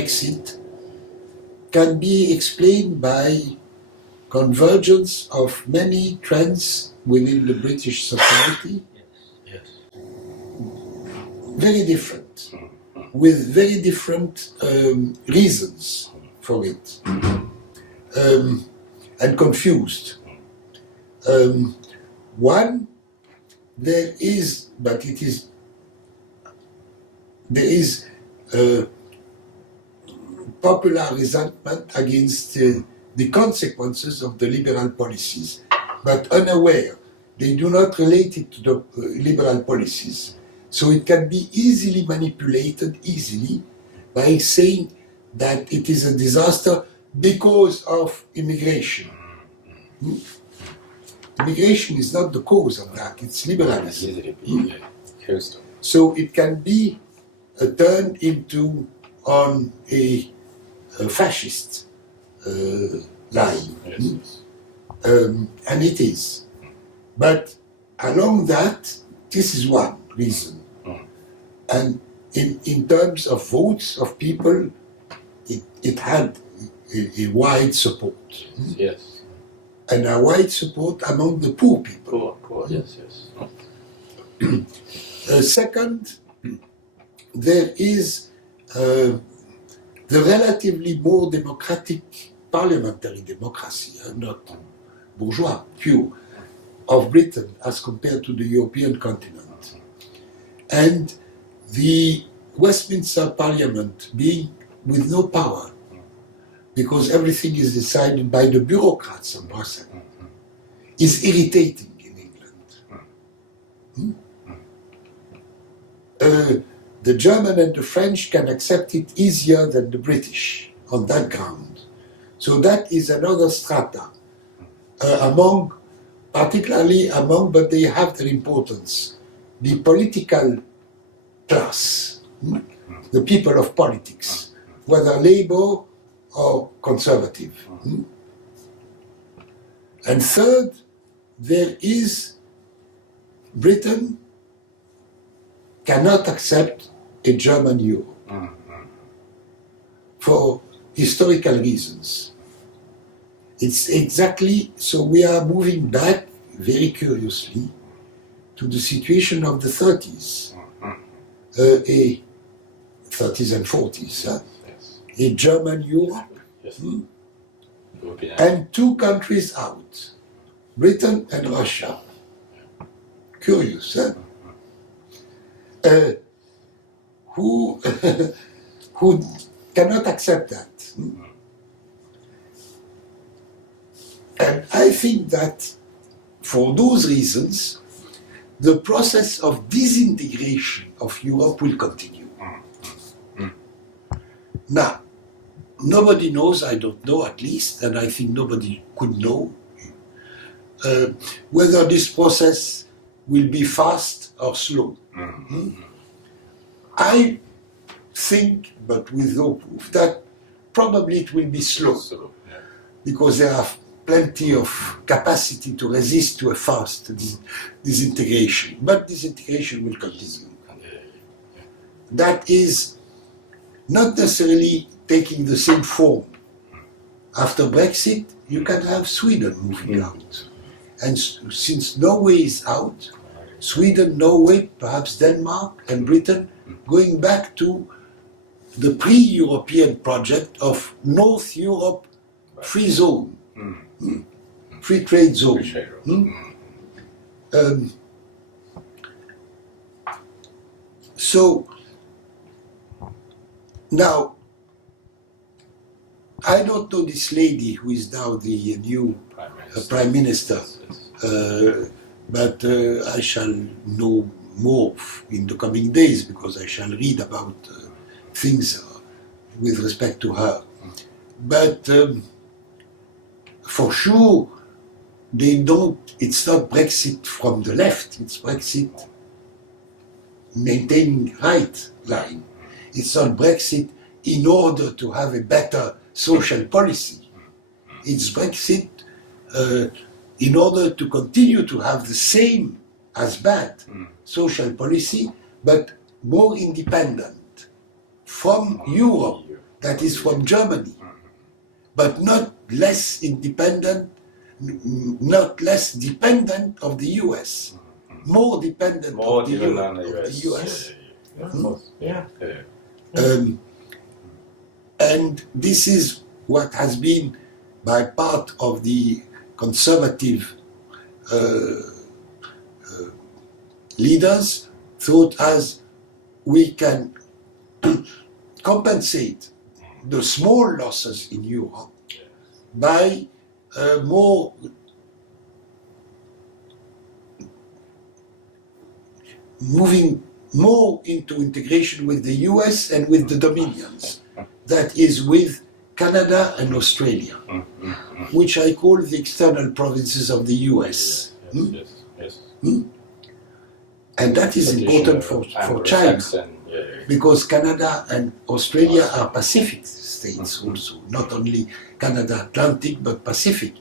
Brexit can be explained by convergence of many trends within the British society, very different, with very different reasons for it, and confused. One, there is popular resentment against the consequences of the liberal policies, but unaware. They do not relate it to the liberal policies. So it can be easily manipulated, by saying that it is a disaster because of immigration. Immigration is not the cause of that, it's liberalism. So it can be turned into on a fascist line. And it is. But along that, this is one reason. And in terms of votes of people, it had a wide support. Yes. And a wide support among the poor people. Poor, yes. Second, there is the relatively more democratic parliamentary democracy, not bourgeois, pure, of Britain as compared to the European continent. And the Westminster Parliament being with no power, because everything is decided by the bureaucrats of Brussels, is irritating in England. The German and the French can accept it easier than the British on that ground. So that is another strata particularly among, but they have their importance, the political class, the people of politics, whether Labour or Conservative. And third, there is Britain cannot accept a German euro for historical reasons. It's exactly, so we are moving back very curiously to the situation of the 30s, 30s and 40s, a German Europe, and two countries out, Britain and Russia. Curious, who cannot accept that. And I think that for those reasons, the process of disintegration of Europe will continue. Now, nobody knows, I don't know at least, and I think nobody could know, whether this process will be fast or slow. I think, but with no proof, that probably it will be slow, because there are plenty of capacity to resist to a fast disintegration. But disintegration will continue. That is not necessarily taking the same form. After Brexit, you can have Sweden moving out. And since Norway is out, Sweden, Norway, perhaps Denmark and Britain, going back to the pre-European project of North Europe free zone. Free trade zone. So now, I don't know this lady who is now the new Prime Minister, but I shall know more in the coming days because I shall read about things with respect to her. But for sure, it's not Brexit from the left, it's Brexit maintaining right line. It's not Brexit in order to have a better social policy. It's Brexit in order to continue to have the same as bad social policy, but more independent from Europe that is from Germany, but not less independent, not less dependent of the US, more dependent of the US. And this is what has been by part of the conservative leaders thought as we can compensate the small losses in Europe by more moving more into integration with the US and with the dominions, that is with Canada and Australia, which I call the external provinces of the US. And that is important for China, because Canada and Australia are Pacific states also, not only Canada Atlantic, but Pacific,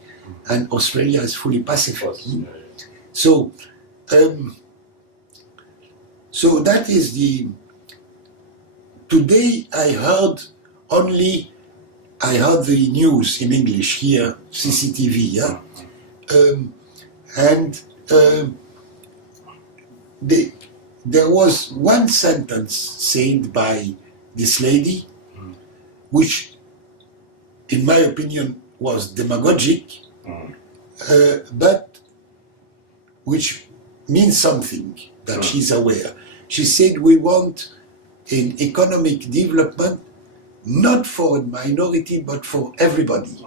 and Australia is fully Pacific. So, so that is the... Today I heard the news in English here, CCTV, and there was one sentence said by this lady, which, in my opinion, was demagogic, but which means something that she's aware. She said, we want an economic development not for a minority but for everybody.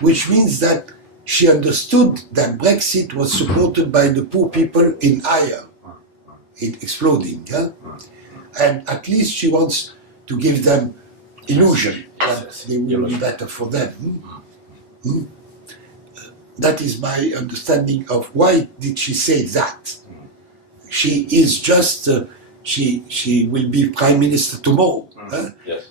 Which means that she understood that Brexit was supported by the poor people in ire, in exploding. And at least she wants to give them illusion that they will be better for them. That is my understanding of why did she say that. She is just, she will be Prime Minister tomorrow.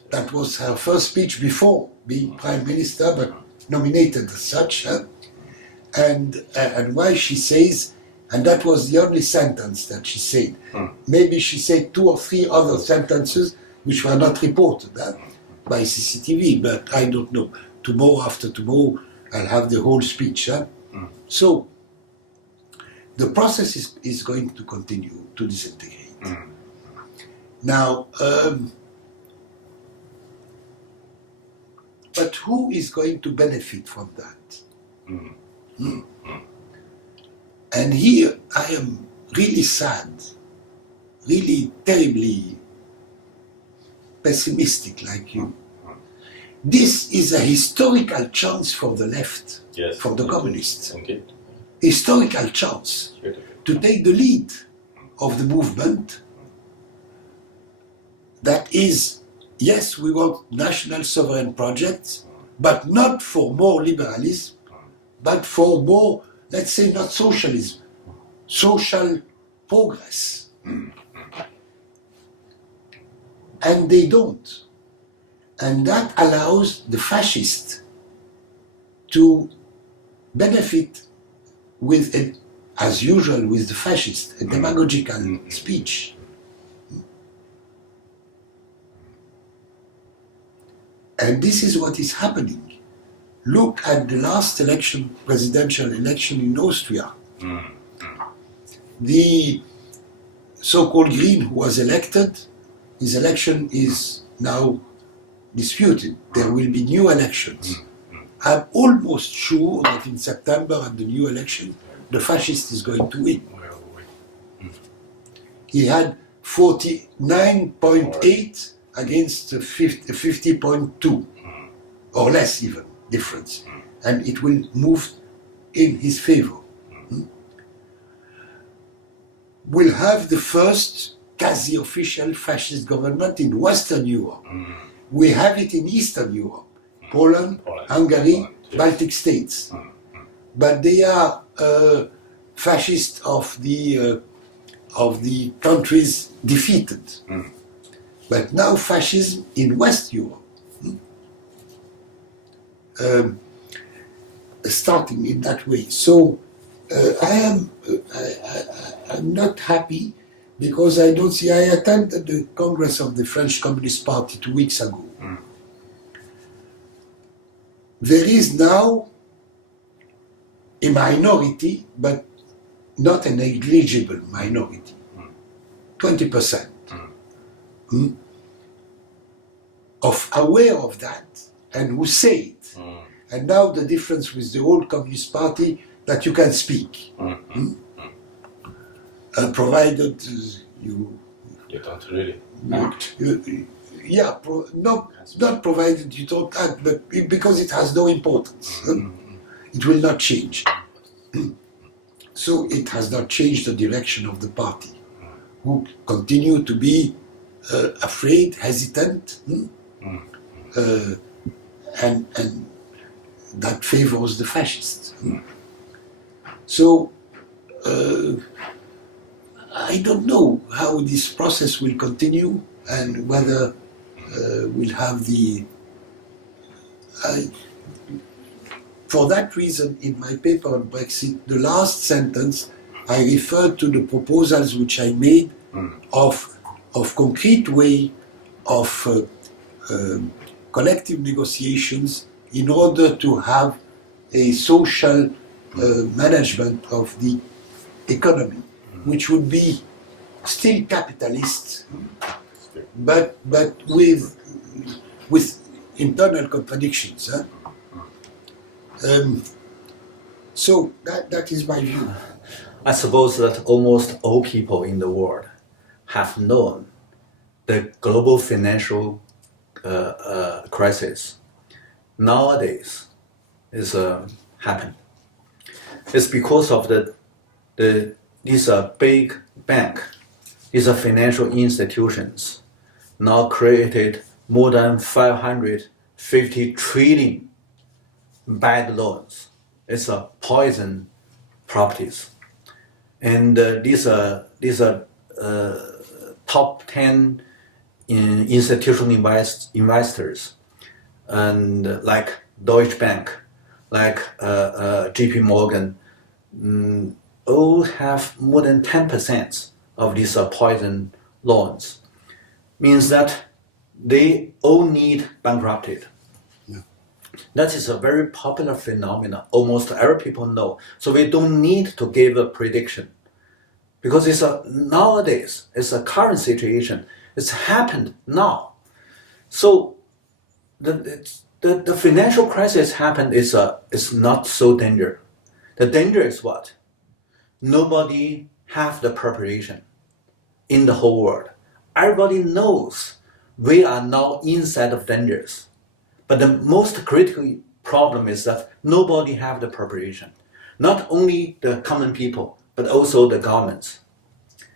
That was her first speech before being Prime Minister, but nominated as such. And why she says, and that was the only sentence that she said. Maybe she said 2 or 3 other sentences which were not reported by CCTV, but I don't know. Tomorrow, after tomorrow, I'll have the whole speech. So, the process is going to continue to disintegrate. Now, but who is going to benefit from that? And here I am really sad, really terribly pessimistic like you. This is a historical chance for the left, for the communists. Historical chance to take the lead of the movement that is, yes, we want national sovereign projects, but not for more liberalism, but for more, let's say, not socialism, social progress. And they don't. And that allows the fascists to benefit with, as usual with the fascists, a demagogical speech. And this is what is happening. Look at the last election, presidential election in Austria. The so-called Green who was elected, his election is now disputed. There will be new elections. I'm almost sure that in September at the new election, the fascist is going to win. He had 49.8 against 50.2, or less even, difference. And it will move in his favor. We'll have the first quasi-official fascist government in Western Europe. We have it in Eastern Europe, Poland, Hungary, Baltic states. But they are fascist of the countries defeated. But now fascism in West Europe, starting in that way. So I'm not happy because I don't see. I attended the Congress of the French Communist Party 2 weeks ago. There is now a minority, but not a negligible minority, 20%, of aware of that and who say it. And now the difference with the old Communist Party that you can speak, provided you don't really act. Not provided you don't act, but because it has no importance. It will not change. So it has not changed the direction of the party, who continue to be afraid, hesitant, and that favors the fascists. So I don't know how this process will continue and whether we'll have the... For that reason, in my paper on Brexit, the last sentence, I referred to the proposals which I made of concrete way of collective negotiations in order to have a social management of the economy, which would be still capitalist, but with internal contradictions. So that is my view. I suppose that almost all people in the world have known the global financial crisis nowadays is happening. It's because of these big bank, these financial institutions now created more than 550 trillion bad loans. It's a poison properties. And these top 10 institutional investors, and like Deutsche Bank, like JP Morgan, all have more than 10% of these poison loans. Means that they all need bankrupted. That is a very popular phenomenon. Almost every people know. So we don't need to give a prediction, because nowadays it's a current situation. It's happened now. So the financial crisis happened is not so dangerous. The danger is what? Nobody have the preparation in the whole world. Everybody knows we are now inside of dangers. But the most critical problem is that nobody have the preparation. Not only the common people, but also the governments.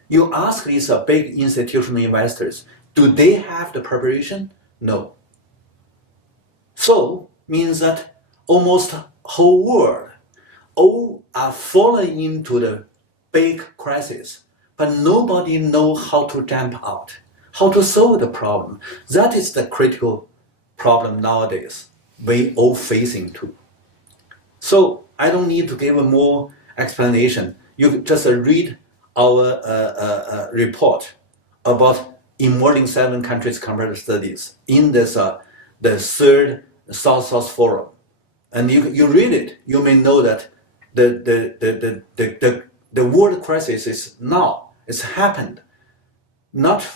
You ask these big institutional investors, do they have the preparation? No. So, means that almost whole world all are falling into the big crisis, but nobody know how to jump out, how to solve the problem. That is the critical problem nowadays we all facing too. So I don't need to give more explanation. You just read our report about emerging 7 countries comparative studies in this the third South-South Forum, and you read it. You may know that the world crisis is now. It's happened, not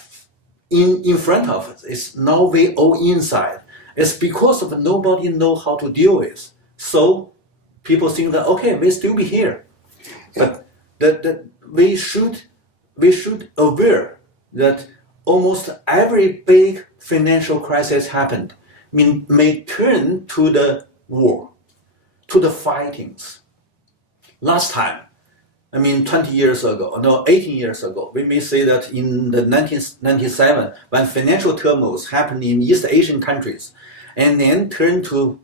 in front of us. It's now we all inside. It's because of nobody know how to deal with. So people think that okay, we still be here, but we should aware that almost every big financial crisis happened may turn to the war, to the fightings. Last time, 20 years ago, no, 18 years ago, we may say that in the 1997, when financial turmoils happened in East Asian countries, and then turned to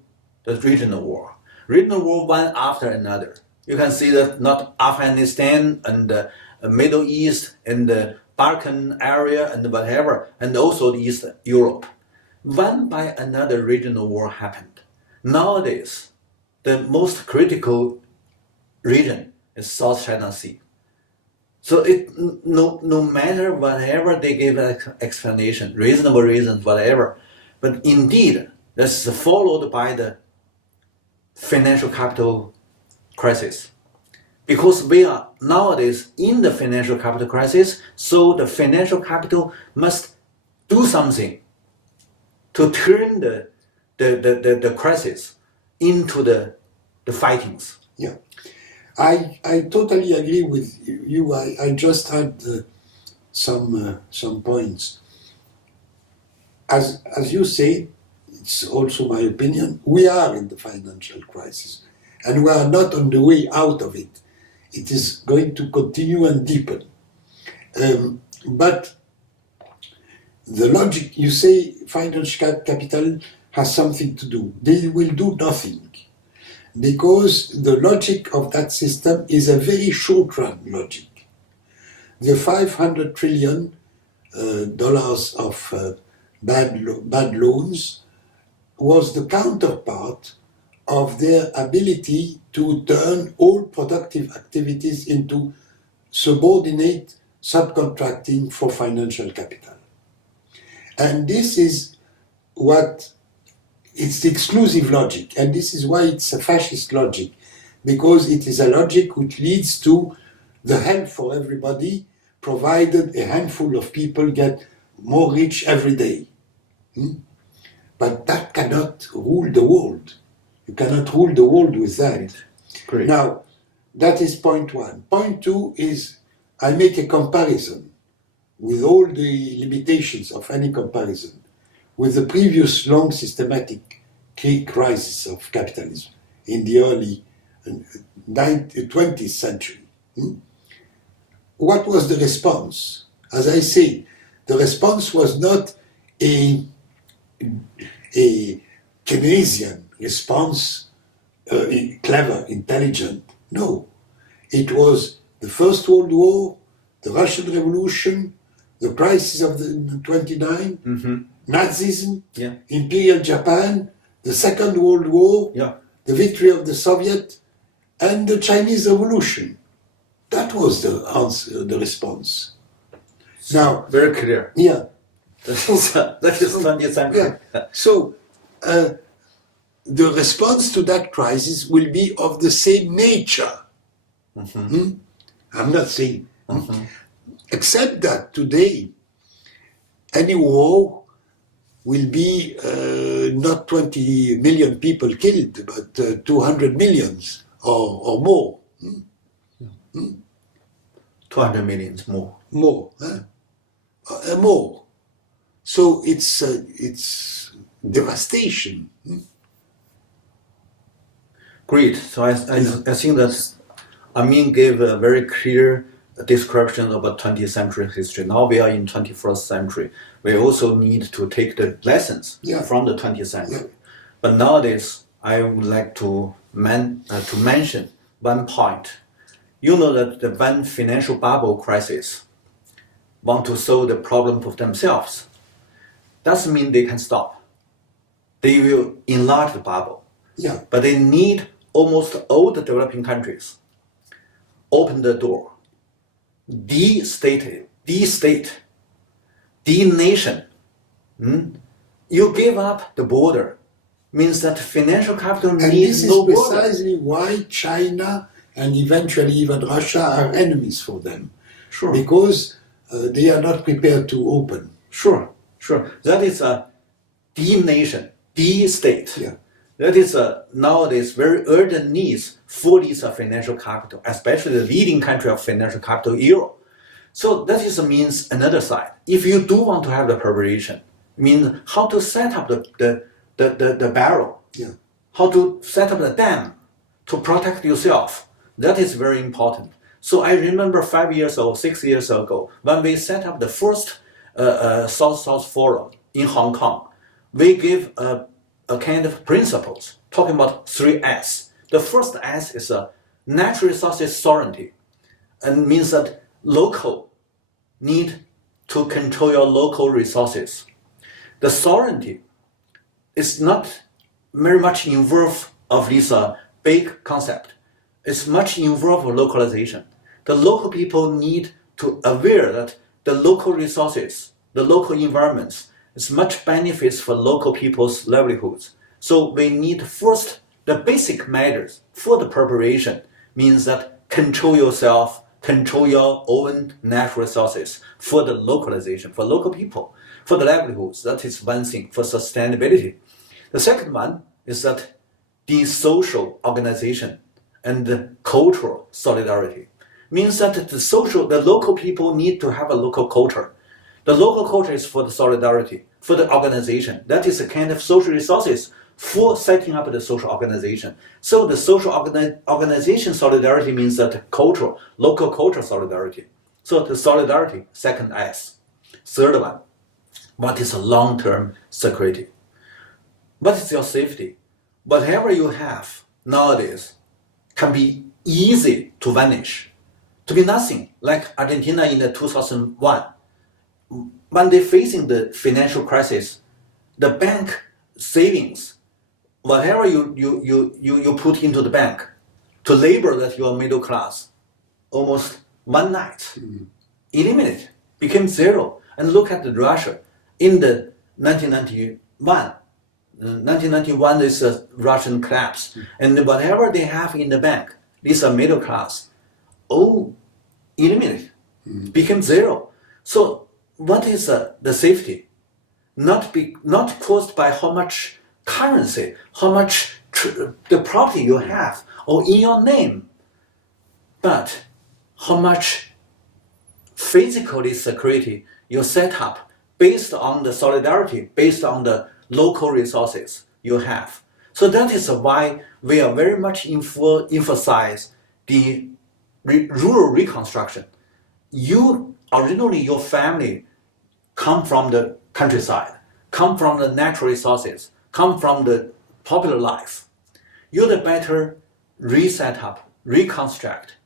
the regional war. Regional war one after another. You can see that not Afghanistan and the Middle East and the Balkan area and whatever, and also the East Europe. One by another regional war happened. Nowadays, the most critical region is South China Sea. So no matter whatever they give an explanation, reasonable reasons, whatever, but indeed that's followed by the financial capital crisis. Because we are nowadays in the financial capital crisis, so the financial capital must do something to turn the crisis into the fightings. Yeah. I totally agree with you. I just had some points. As you say, it's also my opinion, we are in the financial crisis and we are not on the way out of it. It is going to continue and deepen. But the logic, you say financial capital has something to do. They will do nothing. Because the logic of that system is a very short-run logic. The $500 trillion of bad loans was the counterpart of their ability to turn all productive activities into subordinate subcontracting for financial capital. And this is what it's the exclusive logic, and this is why it's a fascist logic, because it is a logic which leads to the help for everybody, provided a handful of people get more rich every day. But that cannot rule the world. You cannot rule the world with that. Great. Now, that is point one. Point two is I make a comparison with all the limitations of any comparison with the previous long systematic crisis of capitalism in the early 20th century. What was the response? As I say, the response was not a Keynesian response, clever, intelligent. No. It was the First World War, the Russian Revolution, the crisis of the 29, Nazism, Imperial Japan, the Second World War, the victory of the Soviet, and the Chinese Revolution. That was the answer, the response. Now, very clear. Yeah. That is 20th century. Yeah. So, the response to that crisis will be of the same nature. I'm not saying. Except that today, any war will be not 20 million people killed, but 200 millions or more. 200 millions more. More. More. So it's devastation. Great. So I think that Amin gave a very clear description of a 20th century history. Now we are in 21st century. We also need to take the lessons from the 20th century. But nowadays, I would like to mention one point. You know that when financial bubble crisis want to solve the problem for themselves, doesn't mean they can stop. They will enlarge the bubble. But they need almost all the developing countries open the door. De-state, de-nation. You give up the border, means that financial capital needs no border. And this is precisely why China and eventually even Russia are enemies for them. Sure. Because they are not prepared to open. Sure. That is a de-nation, de-state. That is nowadays very urgent needs for this financial capital, especially the leading country of financial capital, Europe. So that is means another side. If you do want to have the preparation, means how to set up the barrel, how to set up the dam to protect yourself. That is very important. So I remember 5 years or 6 years ago, when we set up the first South-South Forum in Hong Kong, we gave a kind of principles talking about 3 S. The first S is a natural resources sovereignty, and means that local need to control your local resources. The sovereignty is not very much involved of this big concept. It's much involved with localization. The local people need to aware that the local resources, the local environments, is much benefits for local people's livelihoods. So we need first the basic measures for the preparation means that control yourself, control your own natural resources for the localization, for local people, for the livelihoods. That is one thing for sustainability. The second one is that the social organization and the cultural solidarity means that the local people need to have a local culture. The local culture is for the solidarity, for the organization. That is a kind of social resources for setting up the social organization. So the social organization solidarity means that local cultural solidarity. So the solidarity, second S. Third one, what is a long-term security? What is your safety? Whatever you have nowadays can be easy to vanish, to be nothing. Like Argentina in the 2001, when they facing the financial crisis, the bank savings, whatever you put into the bank to label that you are middle class, almost one night, eliminated, became zero. And look at Russia in the 1991. 1991 is a Russian collapse, and whatever they have in the bank, these are middle class, eliminated, became zero. So what is the safety? Not caused by how much currency, how much the property you have or in your name, but how much physically security you set up based on the solidarity, based on the local resources you have. So that is why we are very much emphasize the rural reconstruction. Originally your family come from the countryside, come from the natural resources, come from the popular life. You better reset up, reconstruct,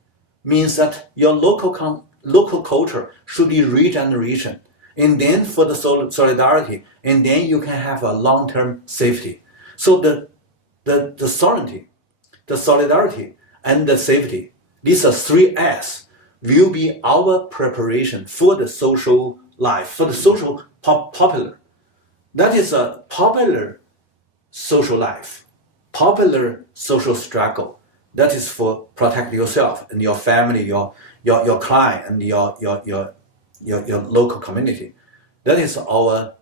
means that your local culture should be regeneration, and then for the solidarity, and then you can have a long-term safety. So the sovereignty, the solidarity, and the safety, these are three S, will be our preparation for the social life, for the social popular. That is a popular social life, popular social struggle. That is for protect yourself and your family, your client, and your local community. That is our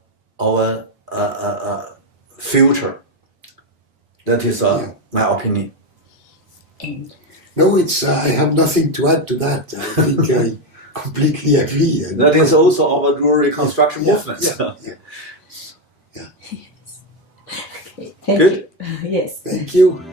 future. That is my opinion. No, I have nothing to add to that. I think I completely agree. That is also our rural reconstruction movement. Yeah. Okay, thank Good. you. Yes. Thank you.